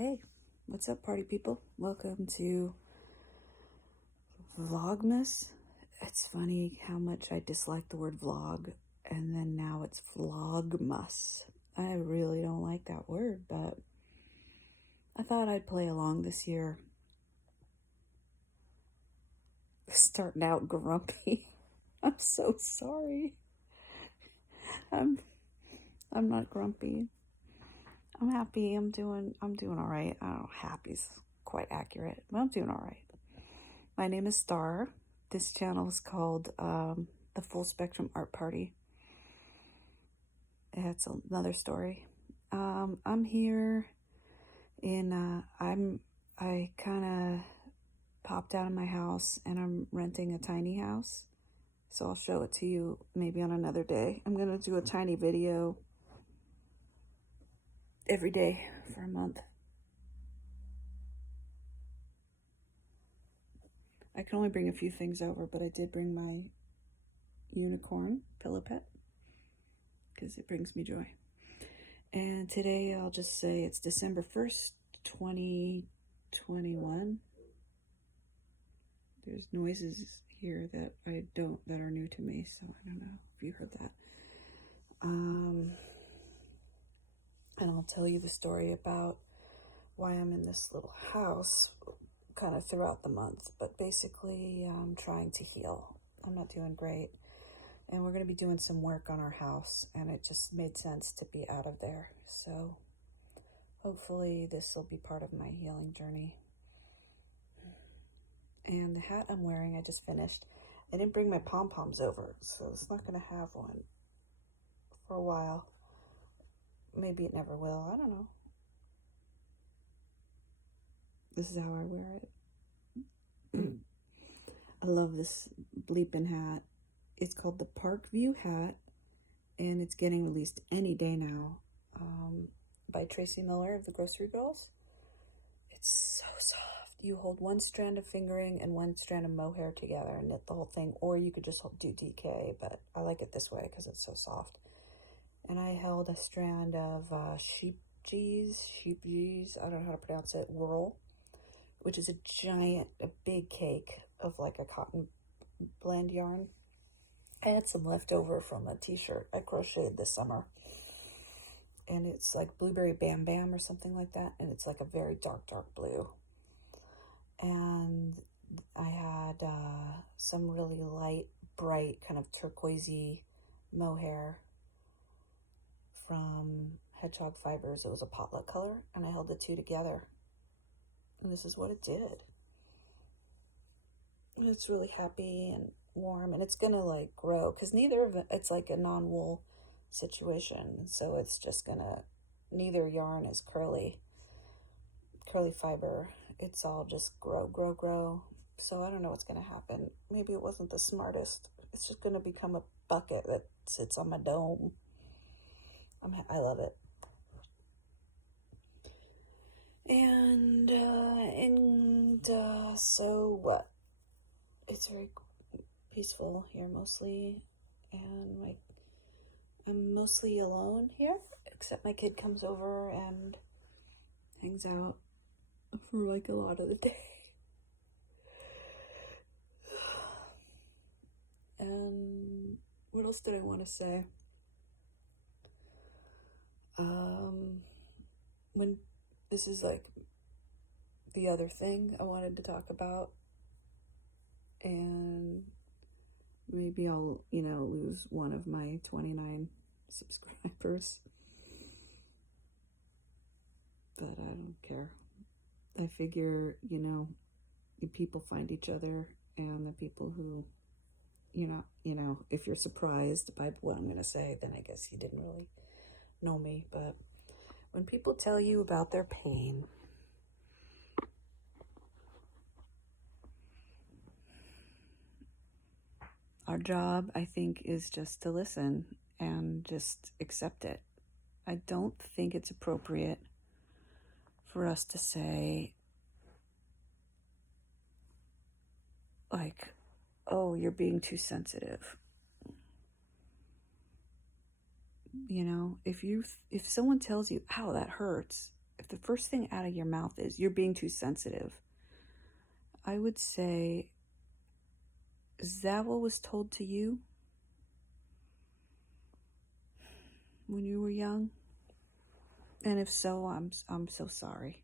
Hey, what's up, party people? Welcome to Vlogmas. It's funny how much I dislike the word vlog, and then now it's Vlogmas. I really don't like that word, but I thought I'd play along this year. Starting out grumpy. I'm so sorry. I'm not grumpy. I'm happy. I'm doing all right. I don't know, happy's quite accurate, but I'm doing all right. My name is Star. This channel is called The Full Spectrum Art Party. It's another story. I'm here in I kind of popped out of my house and I'm renting a tiny house. So I'll show it to you maybe on another day. I'm going to do a tiny video every day for a month. I can only bring a few things over, but I did bring my unicorn pillow pet because it brings me joy. And today I'll just say it's December 1st, 2021. There's noises here that are new to me, so I don't know if you heard that. And I'll tell you the story about why I'm in this little house kind of throughout the month, but basically I'm trying to heal. I'm not doing great. And we're going to be doing some work on our house, and it just made sense to be out of there. So hopefully this will be part of my healing journey. And the hat I'm wearing, I just finished. I didn't bring my pom-poms over, so it's not going to have one for a while. Maybe it never will. I don't know. This is how I wear it. I love this bleeping hat. It's called the Park View hat, and it's getting released any day now by Tracy Miller of the Grocery Girls. It's so soft. You hold one strand of fingering and one strand of mohair together and knit the whole thing, or you could just do DK, but I like it this way because it's so soft. And I held a strand of sheep G's, I don't know how to pronounce it, whirl, which is a big cake of like a cotton blend yarn. I had some leftover from a t-shirt I crocheted this summer. And it's like Blueberry Bam Bam or something like that. And it's like a very dark, dark blue. And I had some really light, bright, kind of turquoisey mohair from Hedgehog Fibers. It was a potluck color. And I held the two together. And this is what it did. And it's really happy and warm, and it's gonna like grow because neither of it's like a non-wool situation, so it's just gonna, neither yarn is curly fiber. It's all just grow. So I don't know what's gonna happen. Maybe it wasn't the smartest. It's just gonna become a bucket that sits on my dome. I love it. And so what? It's very peaceful here mostly, and I'm mostly alone here, except my kid comes over and hangs out for like a lot of the day. And what else did I want to say? When this is like the other thing I wanted to talk about, and maybe I'll, lose one of my 29 subscribers. But I don't care. I figure, people find each other, and the people who, if you're surprised by what I'm going to say, then I guess you didn't really know me. But when people tell you about their pain, our job, I think, is just to listen and just accept it. I don't think it's appropriate for us to say, like, oh, you're being too sensitive. If someone tells you, ow, that hurts, if the first thing out of your mouth is, you're being too sensitive, I would say, is that what was told to you when you were young? And if so, I'm so sorry.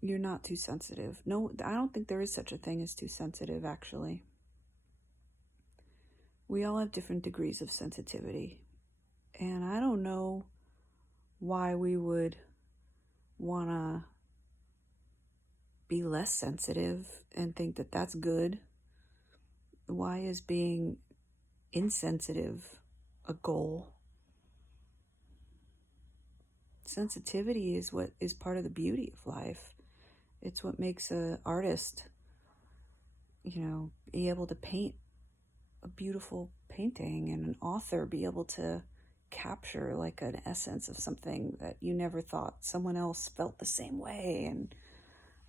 You're not too sensitive. No, I don't think there is such a thing as too sensitive, actually. We all have different degrees of sensitivity. And I don't know why we would want to be less sensitive and think that that's good. Why is being insensitive a goal? Sensitivity is what is part of the beauty of life. It's what makes an artist, be able to paint a beautiful painting, and an author be able to capture like an essence of something that you never thought someone else felt the same way. And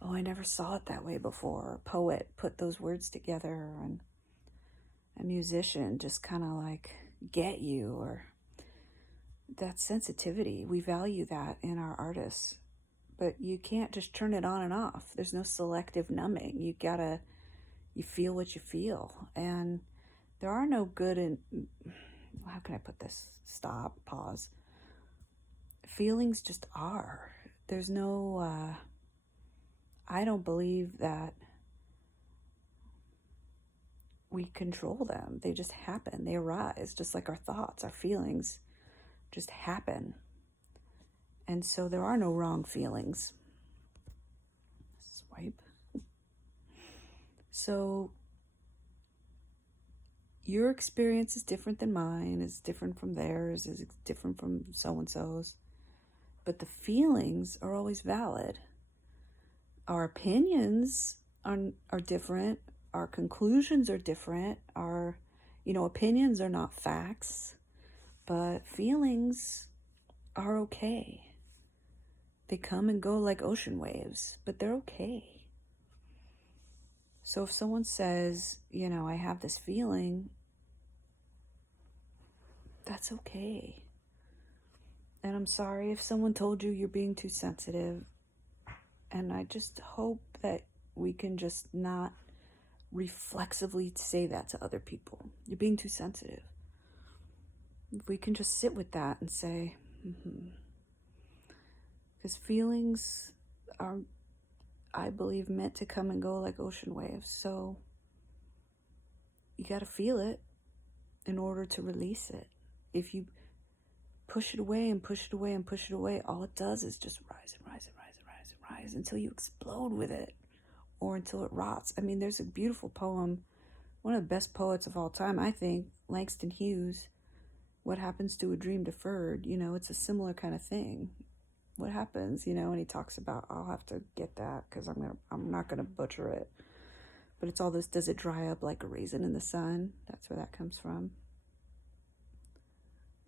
oh, I never saw it that way before. A poet put those words together, and a musician just kind of like get you, or that sensitivity. We value that in our artists, but you can't just turn it on and off. There's no selective numbing. You feel what you feel. And there are no good and, how can I put this? Stop, pause. Feelings just are. There's no, I don't believe that we control them. They just happen. They arise, just like our thoughts, our feelings just happen. And so there are no wrong feelings. Swipe. So your experience is different than mine, is different from theirs, is different from so-and-so's. But the feelings are always valid. Our opinions are different. Our conclusions are different. Our, opinions are not facts. But feelings are okay. They come and go like ocean waves, but they're okay. So if someone says, I have this feeling, that's okay. And I'm sorry if someone told you you're being too sensitive. And I just hope that we can just not reflexively say that to other people. You're being too sensitive. If we can just sit with that and say, because feelings are, I believe, meant to come and go like ocean waves. So you got to feel it in order to release it. If you push it away and push it away and push it away, all it does is just rise and rise and rise and rise and rise until you explode with it, or until it rots. I mean, there's a beautiful poem, one of the best poets of all time, I think, Langston Hughes, What Happens to a Dream Deferred. It's a similar kind of thing. What happens, and he talks about, I'll have to get that because I'm not gonna butcher it, but it's all this, does it dry up like a raisin in the sun? That's where that comes from.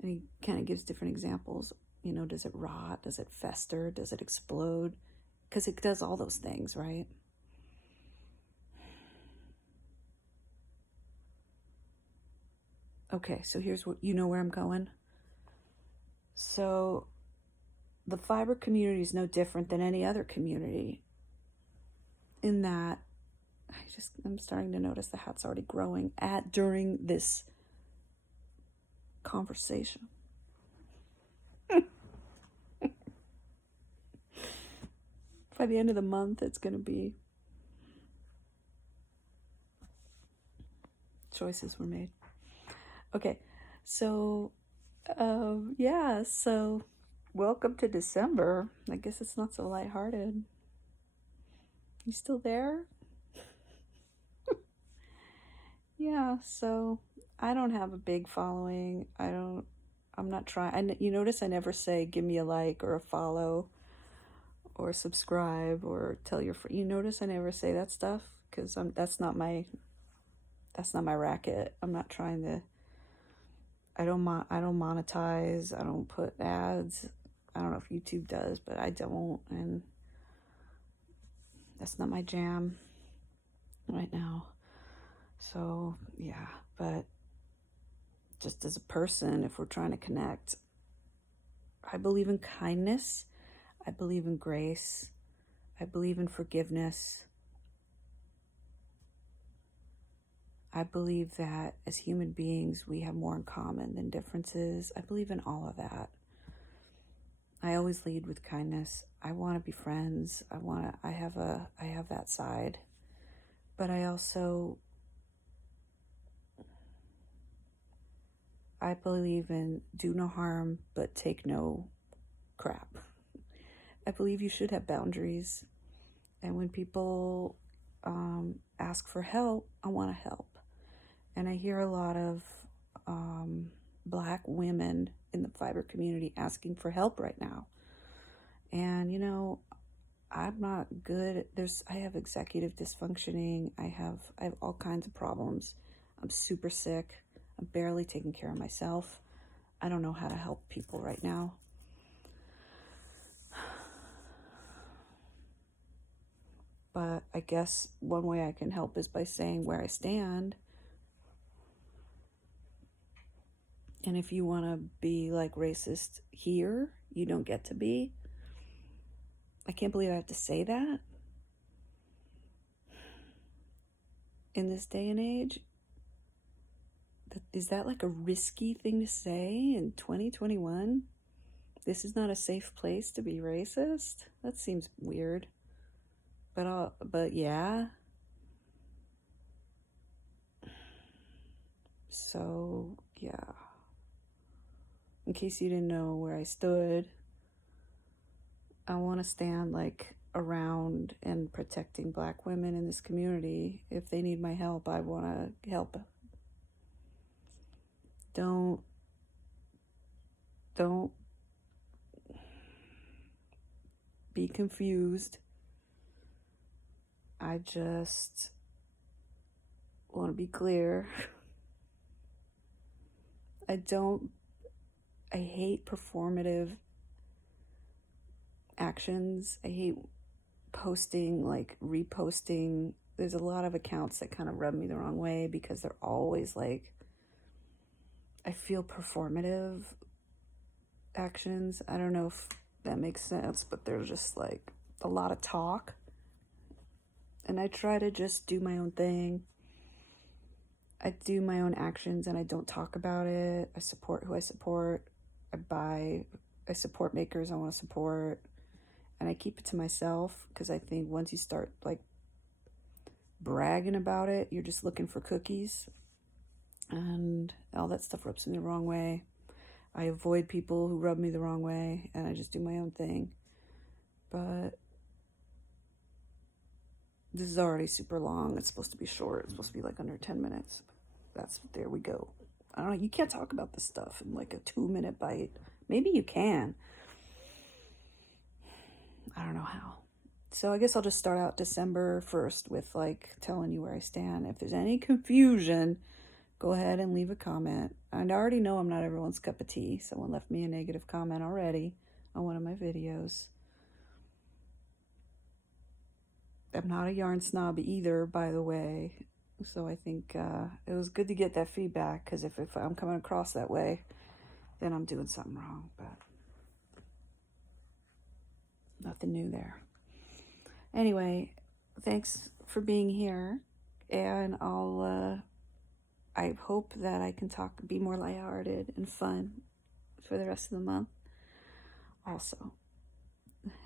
And he kind of gives different examples. Does it rot? Does it fester? Does it explode? Because it does all those things, right? Okay, so here's what, where I'm going. So the fiber community is no different than any other community, in that I'm starting to notice the hat's already growing during this conversation. By the end of the month, it's going to be choices were made. Okay, so so welcome to December. I guess it's not so lighthearted. You still there? Yeah, so I don't have a big following. I'm not trying. You notice I never say give me a like or a follow or subscribe or tell your friend. You notice I never say that stuff because that's not my racket. I'm not trying to. I don't monetize. I don't put ads. I don't know if YouTube does, but I don't, and that's not my jam right now. So yeah, but just as a person, if we're trying to connect, I believe in kindness. I believe in grace. I believe in forgiveness. I believe that as human beings, we have more in common than differences. I believe in all of that. I always lead with kindness. I want to be friends. I have that side. But I believe in do no harm, but take no crap. I believe you should have boundaries. And when people ask for help, I want to help. And I hear a lot of Black women in the fiber community asking for help right now. And, I'm not good. I have executive dysfunctioning. I have all kinds of problems. I'm super sick. I'm barely taking care of myself. I don't know how to help people right now. But I guess one way I can help is by saying where I stand. And if you want to be like racist here, you don't get to be. I can't believe I have to say that in this day and age. Is that like a risky thing to say in 2021? This is not a safe place to be racist? That seems weird. But yeah. So, yeah. In case you didn't know where I stood, I want to stand like around and protecting Black women in this community. If they need my help, I want to help. Don't be confused. I just want to be clear. I hate performative actions. I hate posting, like reposting. There's a lot of accounts that kind of rub me the wrong way because they're always like, I feel performative actions. I don't know if that makes sense, but there's just like a lot of talk. And I try to just do my own thing. I do my own actions and I don't talk about it. I support who I support. I support makers I want to support. And I keep it to myself because I think once you start like bragging about it, you're just looking for cookies. And all that stuff rubs me the wrong way. I avoid people who rub me the wrong way and I just do my own thing. But this is already super long. It's supposed to be short. It's supposed to be like under 10 minutes. There we go. I don't know. You can't talk about this stuff in like a 2-minute bite. Maybe you can. I don't know how. So I guess I'll just start out December 1st with like telling you where I stand. If there's any confusion, go ahead and leave a comment. I already know I'm not everyone's cup of tea. Someone left me a negative comment already on one of my videos. I'm not a yarn snob either, by the way. So I think it was good to get that feedback, because if I'm coming across that way, then I'm doing something wrong. But nothing new there. Anyway, thanks for being here, and I hope that I can be more lighthearted and fun for the rest of the month. Also,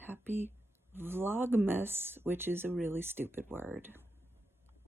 happy Vlogmas, which is a really stupid word.